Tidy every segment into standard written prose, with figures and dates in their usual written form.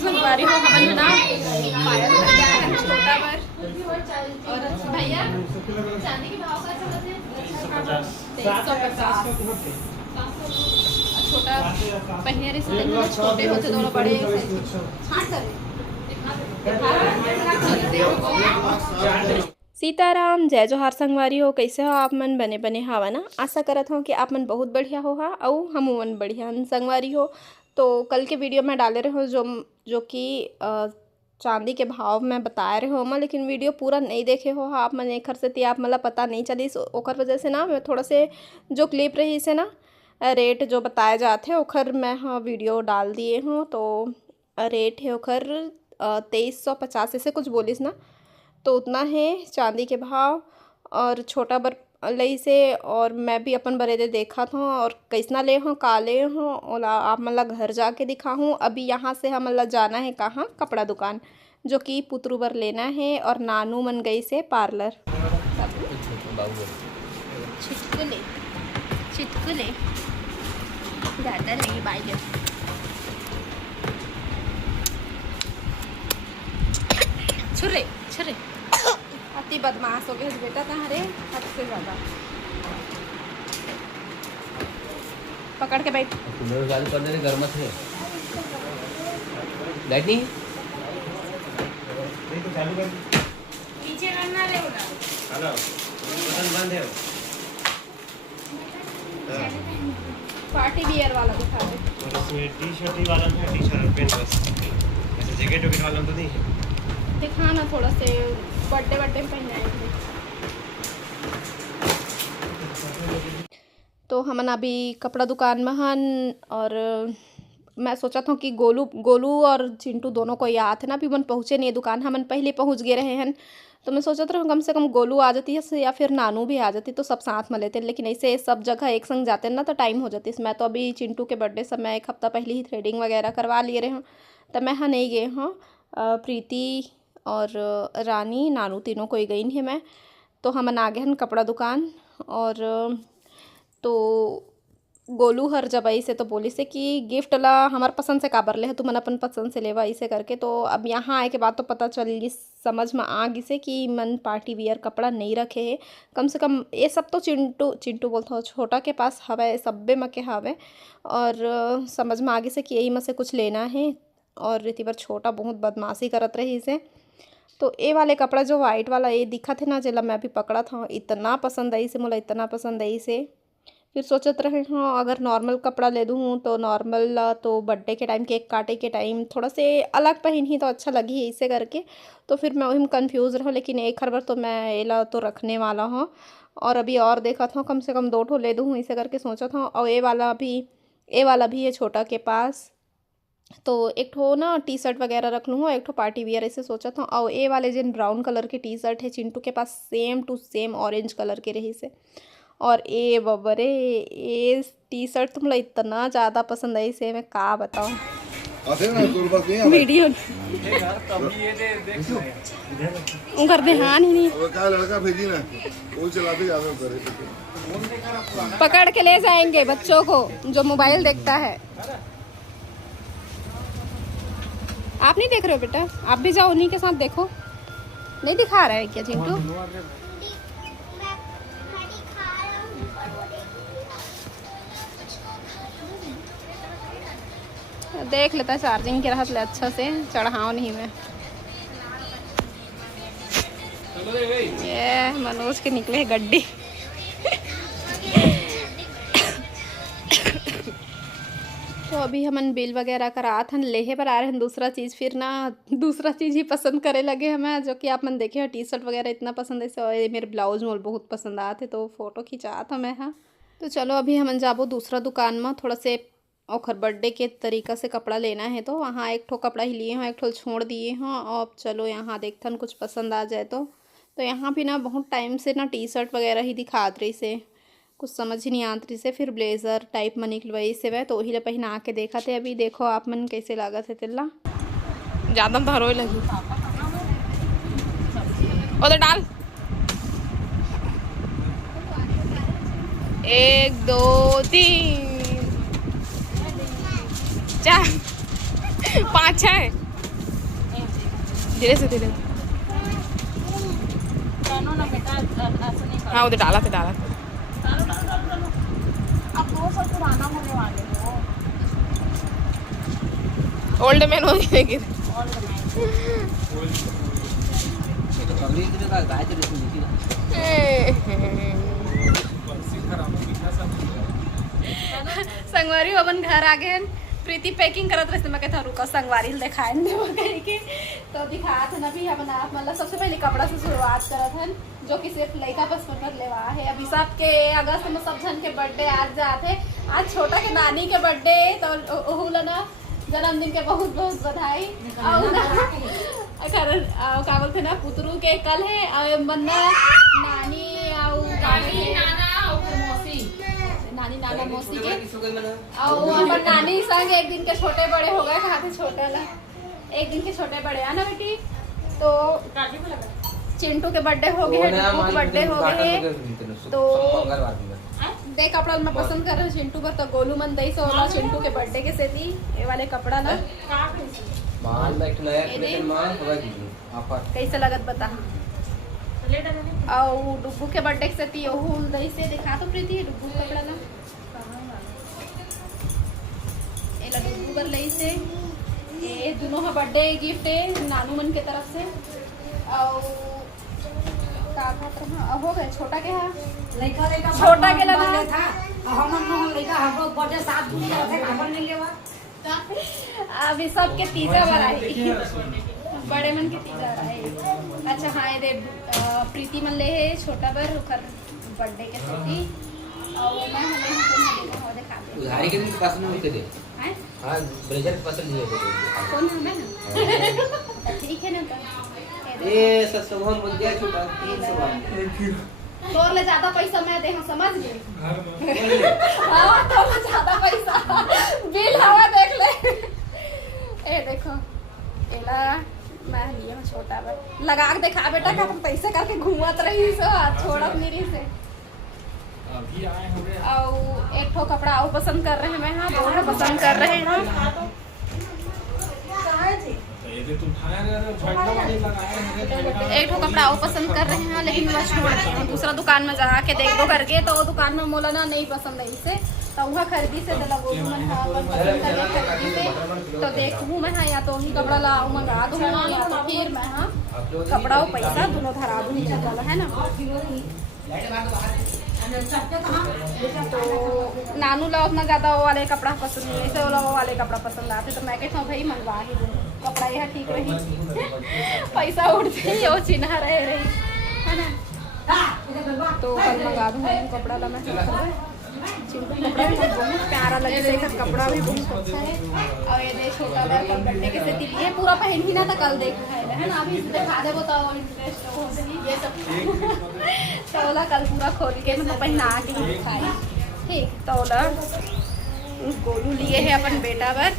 संगवारी हो हमन है ना पायल भैया है छोटा बर और भैया चांदी के भाव का चलत है 2350 छोटा पहले रे से छोटे होते दोनों बड़े छाट करे सीताराम जय जोहार संगवारी हो। कैसे हो आप मन? बने बने हावा ना। आशा करत हो कि आप मन बहुत बढ़िया हो हा और हम मन बढ़िया संगवारी हो। तो कल के वीडियो में डाले रहे हो जो कि चांदी के भाव में बता रहे हो मैं, लेकिन वीडियो पूरा नहीं देखे हो आप मन एखर से ती आप मतलब पता नहीं चली ओखर वजह से ना मैं थोड़ा से जो क्लिप रही से ना रेट जो बताए जाते ओखर मैं हाँ वीडियो डाल दिए हूँ। तो रेट है ओखर 2350 से कुछ बोलिस ना, तो उतना है चांदी के भाव। और छोटा बर लई से और मैं भी अपन बरेदे देखा था और कैसना ले हूँ का ले हूँ ओला आप मतलब घर जाके दिखा हूँ। अभी यहाँ से हम मतलब जाना है कहाँ कपड़ा दुकान जो कि पुत्रु बर लेना है और नानू मन गई से पार्लर। छिटकुले ज़्यादा नहीं बाई छुरे छुरे अति बदमाश हो गए बेटा तुम्हारे हद से ज़्यादा। पकड़ के बैठ। तुम्हें चालू करने में गर्मत है लाइट नहीं तो चालू कर नीचे करना ले बोला हेलो बटन बंद है। पार्टी वियर वाला दिखा दे। और इसमें टी-शर्ट ही वाला है, टी-शर्ट पेन बस ऐसे जैकेट वगैरह वाला तो नहीं है। दिखा ना थोड़ा से बर्थडे में पहन आएंगे। तो हमन अभी कपड़ा दुकान में हन और मैं सोचा था कि गोलू और चिंटू दोनों को याद है ना, अभी मन पहुँचे नहीं दुकान, हमन पहले पहुँच गए रहे हैं। तो मैं सोचा था कम से कम गोलू आ जाती है या फिर नानू भी आ जाती तो सब साथ में लेते, लेकिन ऐसे सब जगह एक संग जाते हैं ना तो टाइम हो जाती। मैं तो अभी चिंटू के बर्थडे से मैं एक हफ्ता पहले ही थ्रेडिंग वगैरह करवा लिए रहे हूँ, तब मैं हाँ नहीं गए हाँ। प्रीति और रानी नानू तीनों को ही गई है मैं। तो हमन आ गए हैं कपड़ा दुकान और तो गोलू हर जब ऐसे तो बोली से कि गिफ्ट ला हमार पसंद से काबर ले है तुमन अपन पसंद से लेवा ऐसे करके। तो अब यहाँ आए के बाद तो पता चल समझ में आ गई से कि मन पार्टी वियर कपड़ा नहीं रखे है। कम से कम ये सब तो चिंटू बोलता हो छोटा के पास हवे सब्बे में के हवे और समझ में आ गई से कि यही में से कुछ लेना है। और रीति पर छोटा बहुत बदमाशी करत रही इसे। तो ये वाले कपड़ा जो वाइट वाला ये दिखा थे ना जिला मैं भी पकड़ा था, इतना पसंद आई से मोला इतना पसंद आई से। फिर सोचत रहे हाँ अगर नॉर्मल कपड़ा ले दूँ तो नॉर्मल तो बर्थडे के टाइम केक काटे के टाइम थोड़ा से अलग पहन ही तो अच्छा लगी ऐसे करके। तो फिर मैं वही कन्फ्यूज़ रहा, लेकिन एक हर बार तो मैं एला तो रखने वाला हूँ। और अभी और देखा था कम से कम 2 ठो ले दूँ ऐसे करके सोचा था। और ये वाला भी है छोटा के पास, तो एक ठो ना टी शर्ट वगैरह रख लूँ, एक ठो पार्टी वियर ऐसे सोचा था। और ये वाले जिन ब्राउन कलर की टी शर्ट है चिंटू के पास same to same orange colour के रही से। और ये बबरे ये टी शर्ट तुम लोग इतना ज़्यादा पसंद आई से मैं का बताऊँ वीडियो उनका ध्यान ही नहीं। लड़का भेजी ना वो चलाते जाते पकड़ के ले जाएंगे बच्चों को जो मोबाइल देखता है। आप नहीं देख रहे हो बेटा? आप भी जाओ उन्हीं के साथ देखो। नहीं दिखा रहा है क्या चिंटू? देख लेता चार्जिंग के रहत ले अच्छा से चढ़ाओ नहीं मैं। ये मनोज के निकले गड्डी तो अभी हमन बिल वगैरह करा था लेहे पर आ रहे हैं दूसरा चीज़, फिर ना दूसरा चीज़ ही पसंद करे लगे हमें जो कि आप मन देखे टी शर्ट वगैरह इतना पसंद है से मेरे ब्लाउज मोल बहुत पसंद आते तो फ़ोटो खिंचा था मैं हाँ। तो चलो अभी हमन जाबो दूसरा दुकान में थोड़ा से और बर्थडे के तरीका से कपड़ा लेना है। तो वहाँ एक ठो कपड़ा ही लिए हैं एक ठो छोड़ दिए हैं। और चलो यहाँ देखथन कुछ पसंद आ जाए तो यहाँ भी ना बहुत टाइम से ना टी शर्ट वगैरह ही दिखात रही से कुछ समझ ही नहीं आत रही से। फिर ब्लेज़र टाइप में निकलवाई से वह तो वही ले पहना के देखा थे। अभी देखो आप मन कैसे लागत है तिल्ला ज़्यादा धरोई लगी उधर डाल 1 2 3 चार 5 6 धीरे से धीरे। हाँ उधर डाला था अब 2 साल पुराना होने वाले हो। ओल्ड मैन हो गए। संगवारी अपन घर आ गए। प्रीति पैकिंग करत रहे, मैं कहता रुका संगवारी दिखाए के तो दिखात ना भी अपन आप मतलब सबसे पहले कपड़ा से शुरुआत करत हन, जो कि सिर्फ लड़का बस पर लेवा है। अभी सबके अगस्त में सब जन के बर्थडे आज जाते। आज छोटा के नानी के बर्थडे तो ओहुला ना जन्मदिन के बहुत बहुत बधाई। का बोलते ना पुतरू के कल है मन्ना नानी नानी नाना मौसी के और नानी संग एक दिन के छोटे बड़े हो गए। कहा थे छोटे ला एक दिन के छोटे बड़े है ना बेटी। तो चिंटू के बर्थडे हो गए, डुगू के बर्थडे हो गए। तो देख कपड़ा मैं पसंद कर रहा हूँ चिंटू पर। तो गोलू मन दई से होला चिंटू के बर्थडे के सेती ये वाले कपड़ा ना कैसे लगत बता। और डुगू के बर्थडे के सेती ओहू दई से दिखा तो प्रीति डुगू कपड़ा ना एला डुगू कर लई से ये दोनों का बर्थडे गिफ्ट है नानू मन के तरफ से। और हो गए छोटा के है लड़का छोटा के लगा था हम लड़का हम बर्थडे 7 दिन थे खबर नहीं लेवा। अभी सबके तीजा बार आई बड़े मन के तीजा बार आई। अच्छा हाँ ये प्रीति मन ले है छोटा बर उखर बर्थडे के सेती और मैं हमें दिखाते उधारी के दिन पसंद होते थे। हैं हां ब्लेजर पसंद नहीं होते कौन हमें ना ठीक है ना। ए ससुरम बोल दिया छोटा 300 तोर ले ज्यादा पैसा मैं दे हम समझ गए। हां तो ज्यादा पैसा बिल हवा देख ले। ए देखो एला मैं लिए हूं छोटा बा लगा के दिखा बेटा का तुम पैसे करके घूमत रही सो छोड़त नहीं से। अभी आए होंगे और एक ठो कपड़ा और पसंद कर रहे हैं मैं। हाँ दोनों पसंद कर रहे हैं। ये तो उठाया रे झंडा वाले लगाए हैं। एक ठो कपड़ा और पसंद कर रहे हैं लेकिन मैं छोड़ दी हूँ। दूसरा दुकान में जा के देख दो करके तो वो दुकान में मोला ना नहीं पसंद है इसे तो वह खरीदी से लगो मैं हाँ पसंद करके खरीदी से तो देखूँ मैं हाँ या तो ही कपड़ा ला मंगा दूँ या तो फिर मैं हाँ कपड़ा और पैसा दोनों धरा दूँ चल है ना। तो नानू ला उतना ज़्यादा वो वाले कपड़ा पसंद नहीं ऐसे वो वाले कपड़ा पसंद आते तो मैं कहता हूँ भाई मंगवा ही दूँ कपड़ा यह ठीक रही पैसा उठते ही वो चिन्ह रहे है ना। तो कल मंगा दूँ कपड़ा ला मैं चिंटू कपड़ा भी बहुत प्यारा लगे देखा कपड़ा भी बहुत अच्छा है। और ये देख छोटा बैग कल बर्थडे के सेती लिए पूरा पहन ही ना था कल देखा है ना। अभी दिखा दे वो तो इंटरेस्ट हो ये सब तोला कल पूरा खोल के मतलब पहना के ही दिखाई ठीक। तोला गोलू लिए है अपन बेटा पर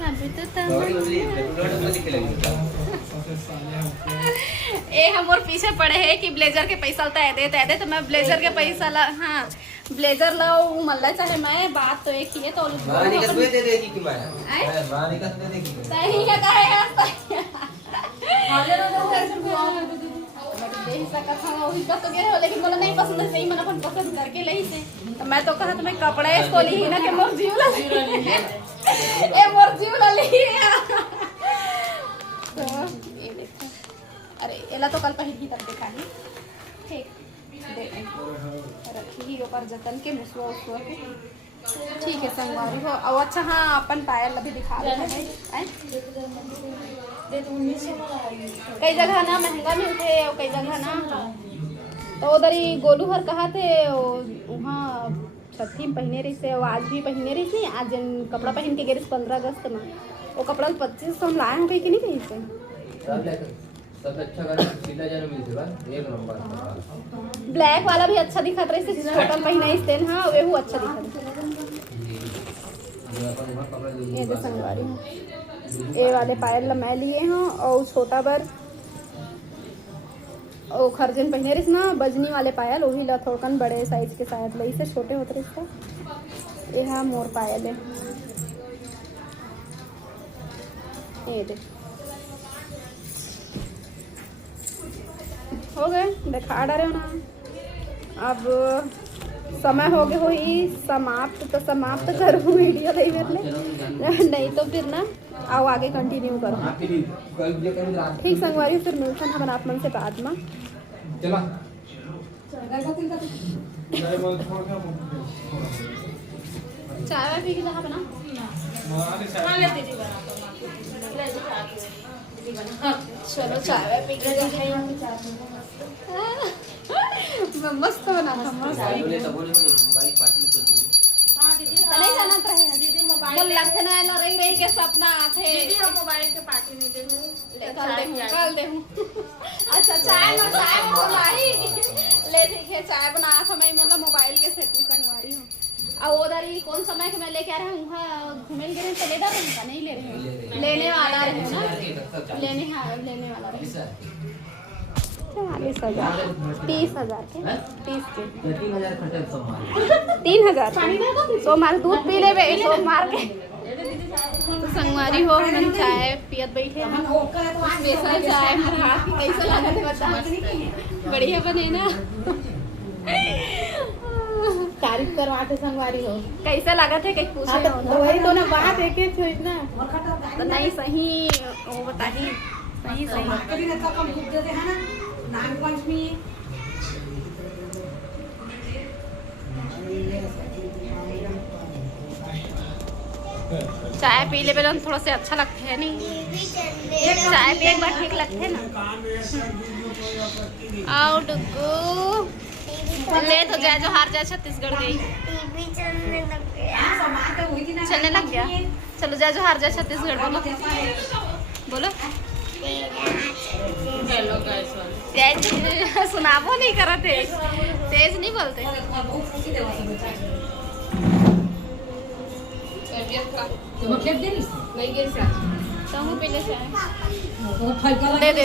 अभी तो ए हम और पीछे पड़े हैं कि ब्लेजर के पैसा तय दे तो मैं ब्लेजर के पैसा ला हाँ ब्लेजर लाओ मल्ला चाहे मैं बात तो एक ही है तो मानी का दे देगी कि मैं मानी का दे देगी सही है कहे है दे सका था वही का तो गए लेकिन बोला नहीं पसंद है सही मन अपन पसंद करके ले से तो मैं तो कहा तुम्हें कपड़ा इसको ली ना के मोर जीव ला ए मोर जीव ला ली तो ये देखो अरे एला तो कल पहन ही तक देखा ही ठीक रखी ही ऊपर जतन के मुसवा उसवा के ठीक है संगवारी हो। और अच्छा हाँ अपन पायल अभी दिखा रहे हैं कई जगह ना महंगा मिलते और कई जगह ना तो उधर ही गोलू हर कहा थे वहाँ छठी में पहने रही से आज भी पहने रही थी। आज कपड़ा पहन के गए 15 अगस्त में वो कपड़ा 2500 हम लाए हैं कि नहीं कहीं से सब अच्छा कर सीधा जाने मिलते बा एक नंबर ब्लैक वाला भी अच्छा दिखा रहा है छोटा पहना इससे हाँ वो अच्छा दिखा ये जो संगवारी ये वाले पायल मैं लिए हूँ और छोटा बर ओ खरजन पहने रही ना बजनी वाले पायल वही ला थोड़कन बड़े साइज के शायद लई से छोटे होते रही इसका। यह मोर पायल है ये देख हो गए दिखा डारे हो ना। अब समय हो गया हो ही समाप्त तो समाप्त करूँ वीडियो नहीं मेरे नहीं तो फिर ना आओ आगे कंटिन्यू करो। ठीक संगवारी फिर मिलता है हम आप मन से बाद में। चला चाय पी के जहाँ बना चलो चाय पी के मस्त बना था मस्त नहीं जाना रहे दीदी मोबाइल लगते ना ला रही रही के सपना आथे दीदी हम मोबाइल के पार्टी नहीं दे कल दे अच्छा चाय में बोलाई ले ठीक है चाय बना था मैं मतलब मोबाइल के सेटिंग संगवारी हूं अब उधर ही कौन समय के मैं लेके आ रहा हूं वहां घूमे गए तो ले डर का नहीं ले रहे लेने वाला रहे ना लेने वाला रहे 40,000 30,000 के 30 के 3,000 खर्चा सब मार 3,000 सो मार दूध पी ले बे सो मार के तो संगवारी हो हम चाय पियत बैठे हैं स्पेशल चाय हमारे हाथ की कैसा लगा थे बता बढ़िया बने ना तारीफ करवाते संगवारी हो कैसा लगा थे कहीं पूछे तो वही तो ना बात एक एक थी ना तो नहीं सही वो बताही सही नाग पंचमी चाय पी ले बेलन थोड़ा से अच्छा लगता है नहीं चाय भी एक बार ठीक लगते है ना। आओ डुगू ले तो जाए जो हार जाए छत्तीसगढ़ गई चलने लग गया चलो जाए जो हार जाए छत्तीसगढ़ बोलो बोलो सुनाबो नहीं करते तेज नहीं बोलते तो पीले से दे दे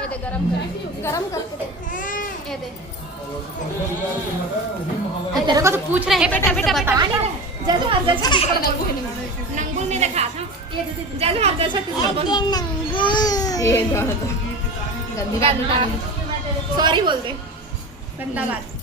ये दे गरम करके ये दे तेरे को तो पूछ रहे हैं बेटा बेटा बता जैसे हर जैसा नंगू में देखा था ये जैसे हर जैसा ये सॉरी बोल दे गंदा बात।